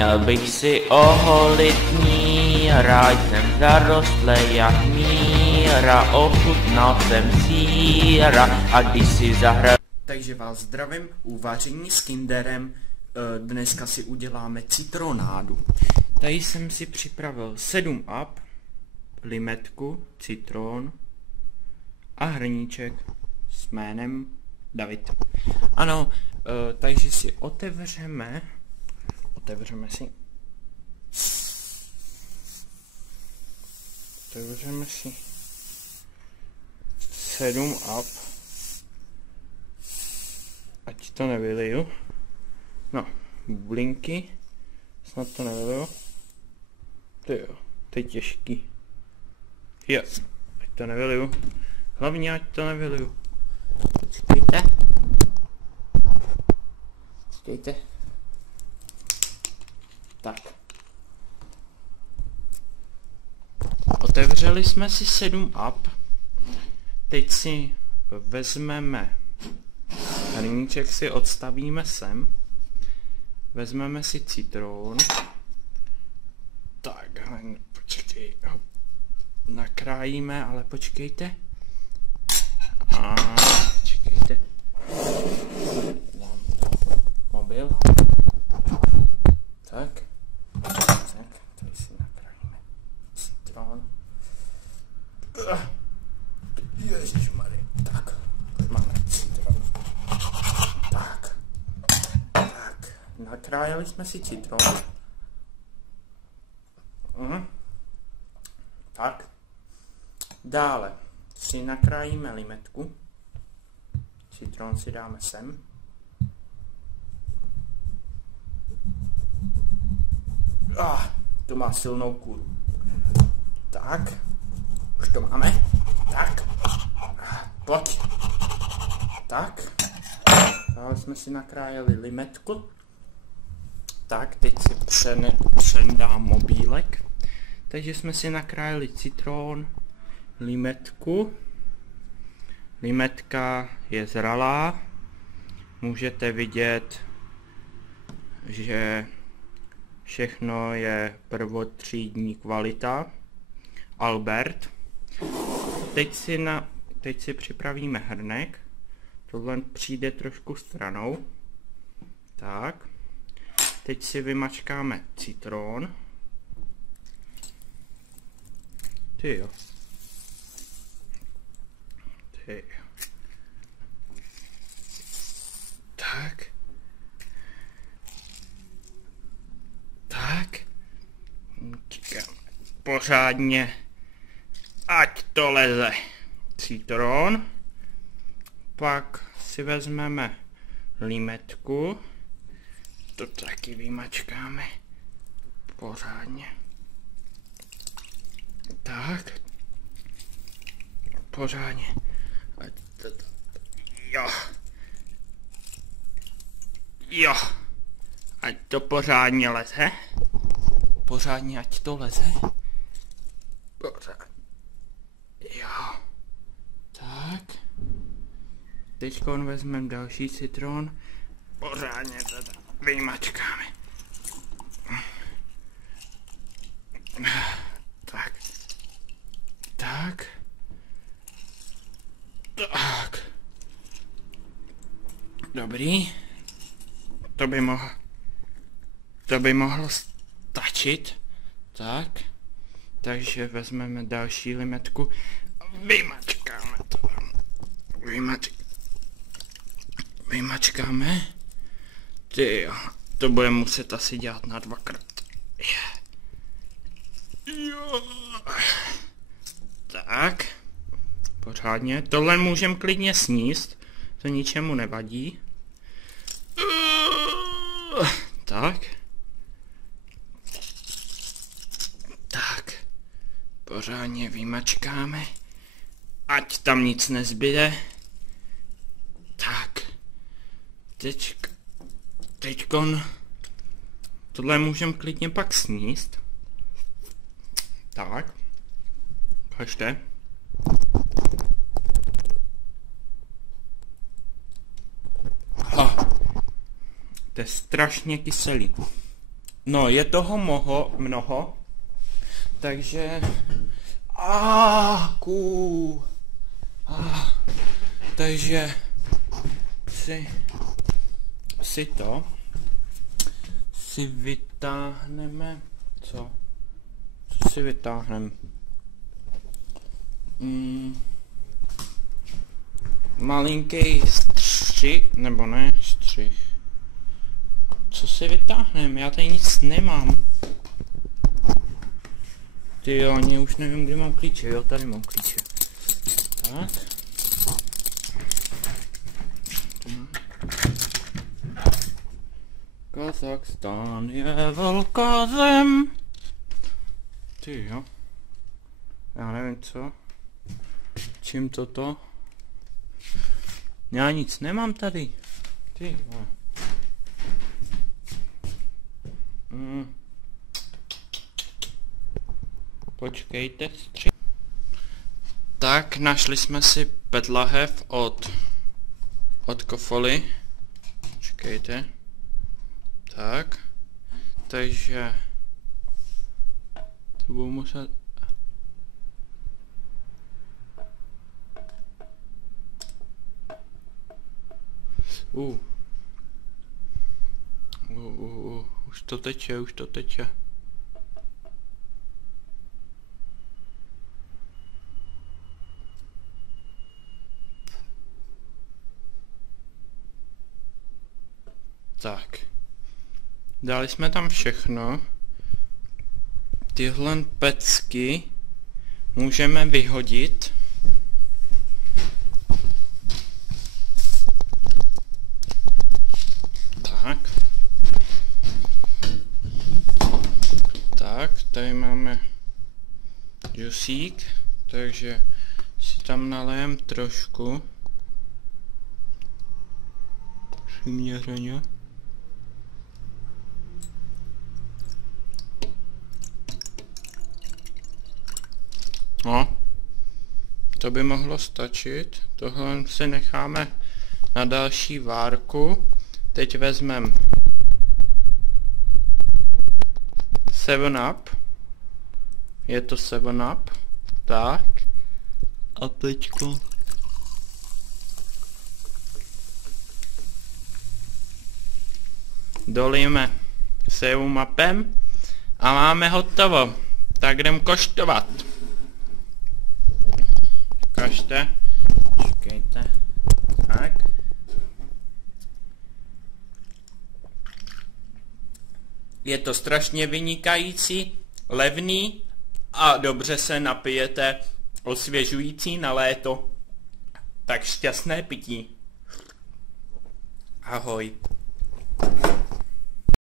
Měl bych si oholit míra, jsem zarostlej jak míra, ochutnal jsem síra a když si zahrál. Takže vás zdravím u vaření s Kinderem. Dneska si uděláme citronádu. Tady jsem si připravil 7 up, limetku, citron a hrníček s jménem David. Ano, takže si otevřeme si 7 up, ať to nevyliju. No, bublinky, snad to nevyliju. Tyjo, to je těžký. Jo, ať to nevyliju. Hlavně ať to nevyliju. Počkejte. Tak. Otevřeli jsme si 7 up. Teď si vezmeme hrníček, si odstavíme sem. Vezmeme si citron. Tak, počkej, ho nakrájíme, ale počkejte. A počkejte. Dám mobil. Tak, tady si nakrájíme citron. Ježišmarja, tak, máme citron. Tak, nakrájeli jsme si citron. Tak, dále si nakrájíme limetku. Citron si dáme sem. To má silnou kůru. Tak, už to máme. Tak, pojď. Tak, dále jsme si nakrájeli limetku. Tak, teď si přendám mobílek. Takže jsme si nakrájeli citron, limetku. Limetka je zralá. Můžete vidět, že všechno je prvotřídní kvalita. Albert. Teď si připravíme hrnek. Tohle přijde trošku stranou. Tak. Teď si vymačkáme citron. Tyjo. Tak. Tak. Čekáme pořádně, ať to leze. Citron. Pak si vezmeme limetku. To taky vymačkáme pořádně. Tak. Pořádně. Jo. Jo. Ať to pořádně leze. Pořádně, ať to leze. Pořádně. Jo. Tak. Teď vezmeme další citron. Pořádně to vymačkáme. Tak. Tak. Tak. Dobrý. To by mohlo stačit. Tak. Takže vezmeme další limetku. Vymačkáme to. Vymačkáme. Tyjo, to budeme muset asi dělat na 2krát. Jo. Tak. Pořádně. Tohle můžeme klidně sníst. To ničemu nevadí. Tak. Tak. Pořádně vymačkáme. Ať tam nic nezbyde. Tak. Teďkon. Tohle můžeme klidně pak sníst. Tak. Kažte. To je strašně kyselý. No, je toho mnoho. Takže... Takže... Si vytáhneme... Co si vytáhneme? Malinký střih, nebo ne, střih. Co si vytáhneme? Já tady nic nemám. Ty jo, ani už nevím, kde mám klíče. Jo, tady mám klíče. Tak. Kazachstán je velká zem. Ty jo. Já nevím co. Čím toto? Já nic nemám tady. Ty jo. Počkejte, tak, našli jsme si pedlahev od Kofoly. Počkejte. Tak. Takže to budu muset... Už to teče. Tak. Dali jsme tam všechno. Tyhle pecky můžeme vyhodit. Tak, tady máme džusík, takže si tam nalejem trošku. Přiměřeně. No, to by mohlo stačit. Tohle si necháme na další várku. Teď vezmeme 7up. Je to 7up. Tak. A teďko. Dolíme 7upem a máme hotovo. Tak jdem koštovat. Ukažte. Čekejte. Tak. Je to strašně vynikající, levný a dobře se napijete, osvěžující na léto. Tak šťastné pití. Ahoj.